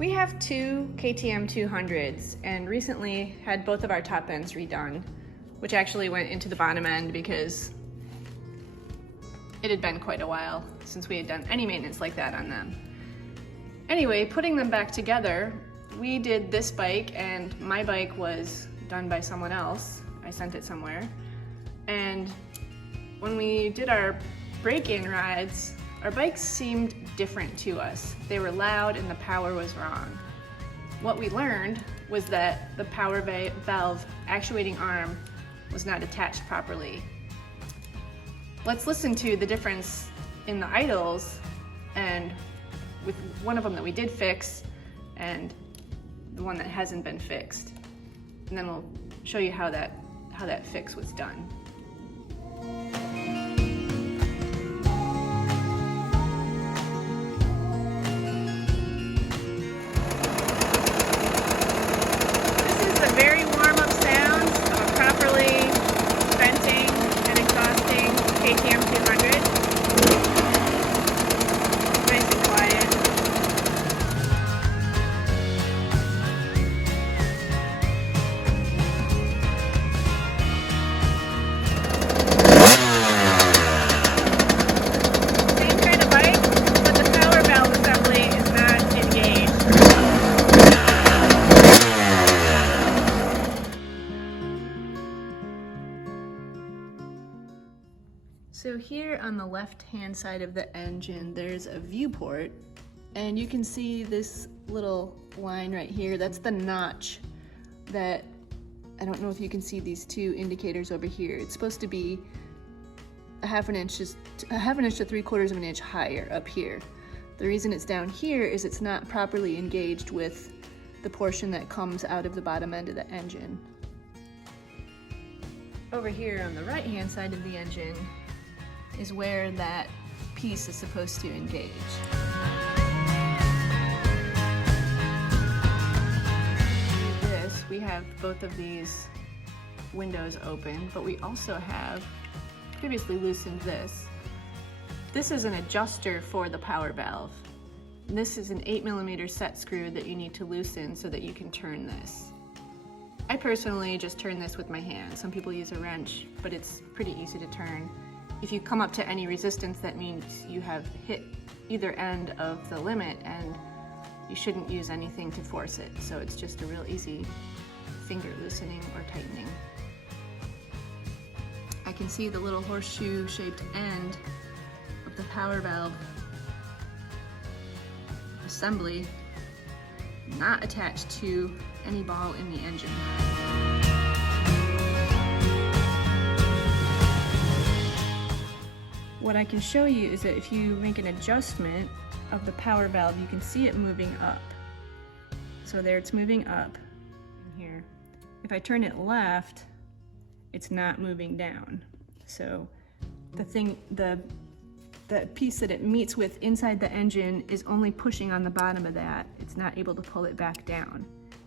We have two KTM 200s and recently had both of our top ends redone, which actually went into the bottom end because it had been quite a while since we had done any maintenance like that on them. Anyway, putting them back together, we did this bike, and my bike was done by someone else. I sent it somewhere. And when we did our break-in rides, our bikes seemed different to us. They were loud and the power was wrong. What we learned was that the power valve actuating arm was not attached properly. Let's listen to the difference in the idles, and with one of them that we did fix and the one that hasn't been fixed. And then we'll show you how that fix was done. This is the very warm-up sound of a properly venting and exhausting KTM 200. Nice and quiet. Same kind of bike, but the power valve assembly is not engaged. So here on the left-hand side of the engine, there's a viewport, and you can see this little line right here. That's the notch that, I don't know if you can see these two indicators over here. It's supposed to be a half an inch to 3/4 of an inch higher up here. The reason it's down here is it's not properly engaged with the portion that comes out of the bottom end of the engine. Over here on the right-hand side of the engine is where that piece is supposed to engage. This, we have both of these windows open, but we also have previously loosened this. This is an adjuster for the power valve. And this is an 8mm set screw that you need to loosen so that you can turn this. I personally just turn this with my hand. Some people use a wrench, but it's pretty easy to turn. If you come up to any resistance, that means you have hit either end of the limit and you shouldn't use anything to force it. So it's just a real easy finger loosening or tightening. I can see the little horseshoe shaped end of the power valve assembly not attached to any ball in the engine. What I can show you is that if you make an adjustment of the power valve, you can see it moving up. So there, it's moving up in here. If I turn it left, it's not moving down. So the piece that it meets with inside the engine is only pushing on the bottom of that. It's not able to pull it back down.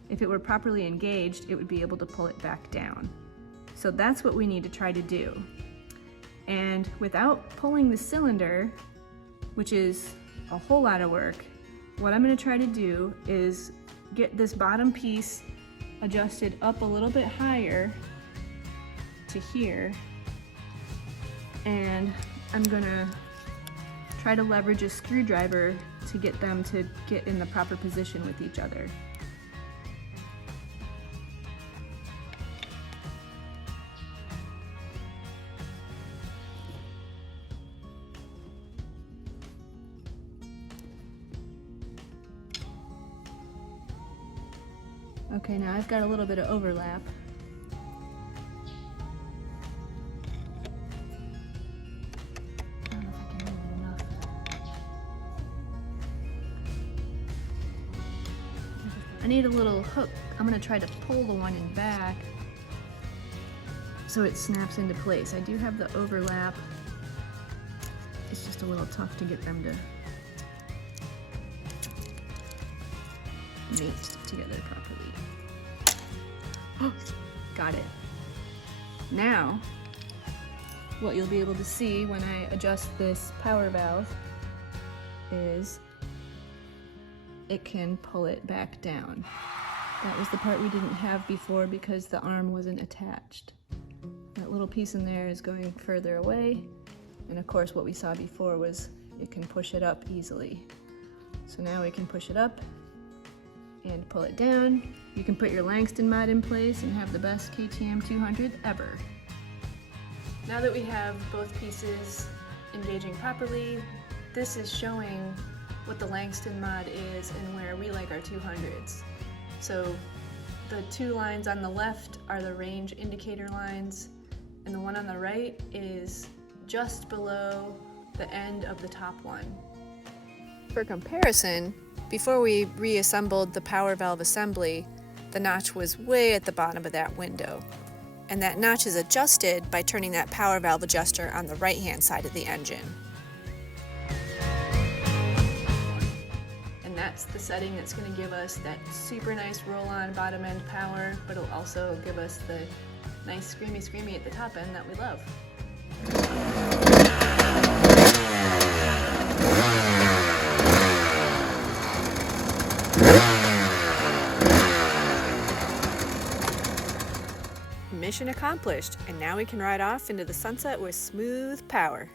If it were properly engaged, it would be able to pull it back down. So that's what we need to try to do. And without pulling the cylinder, which is a whole lot of work, what I'm going to try to do is get this bottom piece adjusted up a little bit higher to here, and I'm going to try to leverage a screwdriver to get them to get in the proper position with each other. Okay, now I've got a little bit of overlap. I don't know if I can move it enough. I need a little hook. I'm gonna try to pull the one in back so it snaps into place. I do have the overlap. It's just a little tough to get them to mate together properly. Got it. Now, what you'll be able to see when I adjust this power valve is it can pull it back down. That was the part we didn't have before because the arm wasn't attached. That little piece in there is going further away, and of course what we saw before was it can push it up easily. So now we can push it up and pull it down. You can put your Langston mod in place and have the best KTM 200 ever. Now that we have both pieces engaging properly, this is showing what the Langston mod is and where we like our 200s. So the two lines on the left are the range indicator lines, and the one on the right is just below the end of the top one. For comparison, before we reassembled the power valve assembly, the notch was way at the bottom of that window. And that notch is adjusted by turning that power valve adjuster on the right-hand side of the engine. And that's the setting that's going to give us that super nice roll-on bottom end power, but it'll also give us the nice screamy at the top end that we love. Mission accomplished, and now we can ride off into the sunset with smooth power.